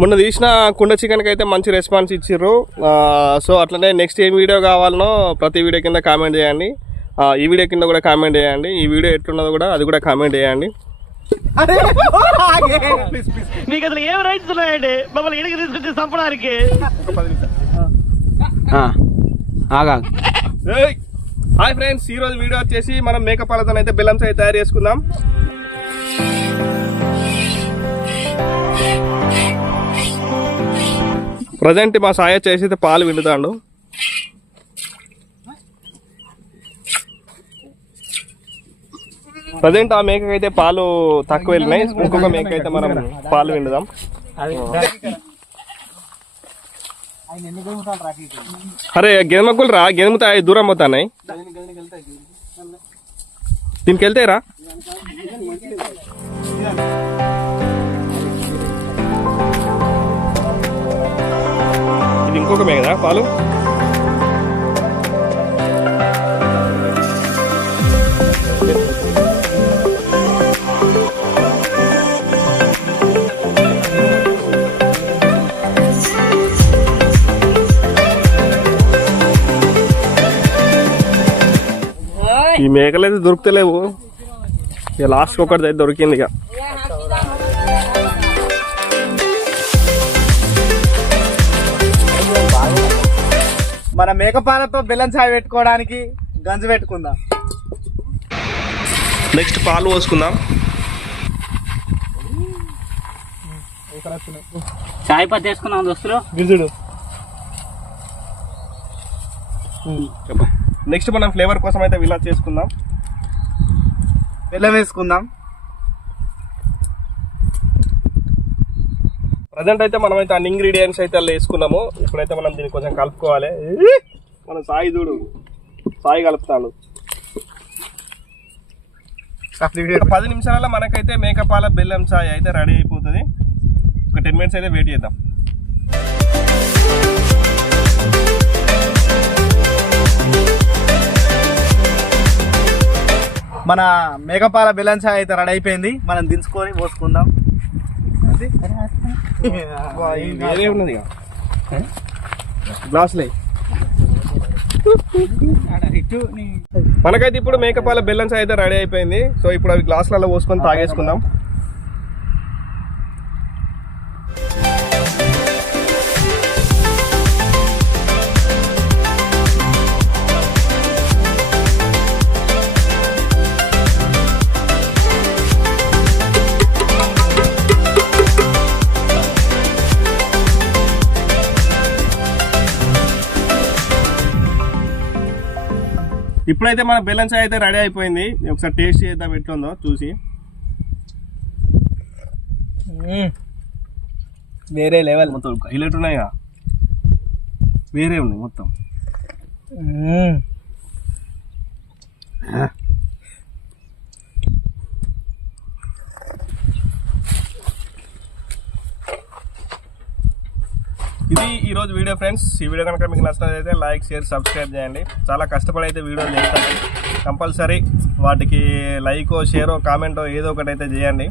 మొన్న తీసిన కుండ చికెన్కి అయితే మంచి రెస్పాన్స్ ఇచ్చిర్రు. సో అట్లనే నెక్స్ట్ ఏం వీడియో కావాలనో ప్రతి వీడియో కింద కామెంట్ చేయండి. ఆ, ఈ వీడియో కింద కూడా కామెంట్ చేయండి. ఈ వీడియో ఎట్లున్నదో కూడా అది కూడా కామెంట్ చేయండి. మీకు అసలు ఏం రైట్స్ ఉన్నాయండి? మమ్మల్ని ఇడికి తీసుకొచ్చి చంపడానికి. ఆగా. హాయ్ ఫ్రెండ్స్ ఈ రోజు వీడియో వచ్చేసి మనం మేకప్ పాలతో అయితే బెల్లం తయారు చేసుకుందాం. ప్రజెంట్ మా సాయ చేసి అయితే పాలు విండుతాడు. ప్రజెంట్ ఆ మేకకి అయితే పాలు తక్కువ వెళ్ళినాయి. ఇంకొక మేక అయితే మనం పాలు విండుదాం. అరే గెదమకులు రా. గెదముతాయి దూరం పోతాయి దీనికి వెళ్తాయిరా రా. ఇంకొకమే కదా పాలు? ఈ మేకలు అయితే దొరుకుతలేవు. ఇక లాస్ట్ ఒకటి అయితే దొరికింది ఇక. మన మేకపాలతో బెల్లం చాయ్ పెట్టుకోవడానికి గంజు పెట్టుకుందాం. నెక్స్ట్ పాలు పోసుకుందాం. చాయ్ పత్తి వేసుకున్నాం దోస్తులు. గిరిజుడు నెక్స్ట్ మనం ఫ్లేవర్ కోసం అయితే విలా చేసుకుందాం. బెల్లం వేసుకుందాం. ప్రజెంట్ అయితే మనం అయితే అన్ని ఇంగ్రీడియంట్స్ అయితే అలా వేసుకున్నాము. ఇప్పుడైతే మనం దీన్ని కొంచెం కలుపుకోవాలి. మనం సాయి చూడు. సాయి కలుపుతాడు. పది నిమిషాలలో మనకైతే మేకపాల బెల్లం చాయ్ అయితే రెడీ అయిపోతుంది. ఒక టెన్ మినిట్స్ అయితే వెయిట్ చేద్దాం. మన మేకపాల బెల్లం చాయ్ అయితే రెడీ అయిపోయింది. మనం దించుకొని పోసుకుందాం. వేరే ఉన్నది గ్లాసులే. మనకైతే ఇప్పుడు మేకపాల బెల్లం చాయ్ అయితే రెడీ అయిపోయింది. సో ఇప్పుడు అవి గ్లాసులలో పోసుకొని తాగేసుకుందాం. ఇప్పుడైతే మన బెల్లం చాయ్ అయితే రెడీ అయిపోయింది. ఒకసారి టేస్ట్ చేద్దాం ఎట్లుందో చూసి. వేరే లెవెల్. మొత్తం హైలైట్ ఉన్నాయిగా. వేరే ఉన్నాయి మొత్తం. ఇది ఈ రోజు వీడియో ఫ్రెండ్స్ ఈ వీడియో కనుక మీకు నచ్చినట్లయితే లైక్ షేర్ సబ్స్క్రైబ్ చేయండి. చాలా కష్టపడి అయితే వీడియోలు చేస్తాను. కంపల్సరీ వాటికి లైకో షేరో కామెంటో ఏదో ఒకటి అయితే చేయండి.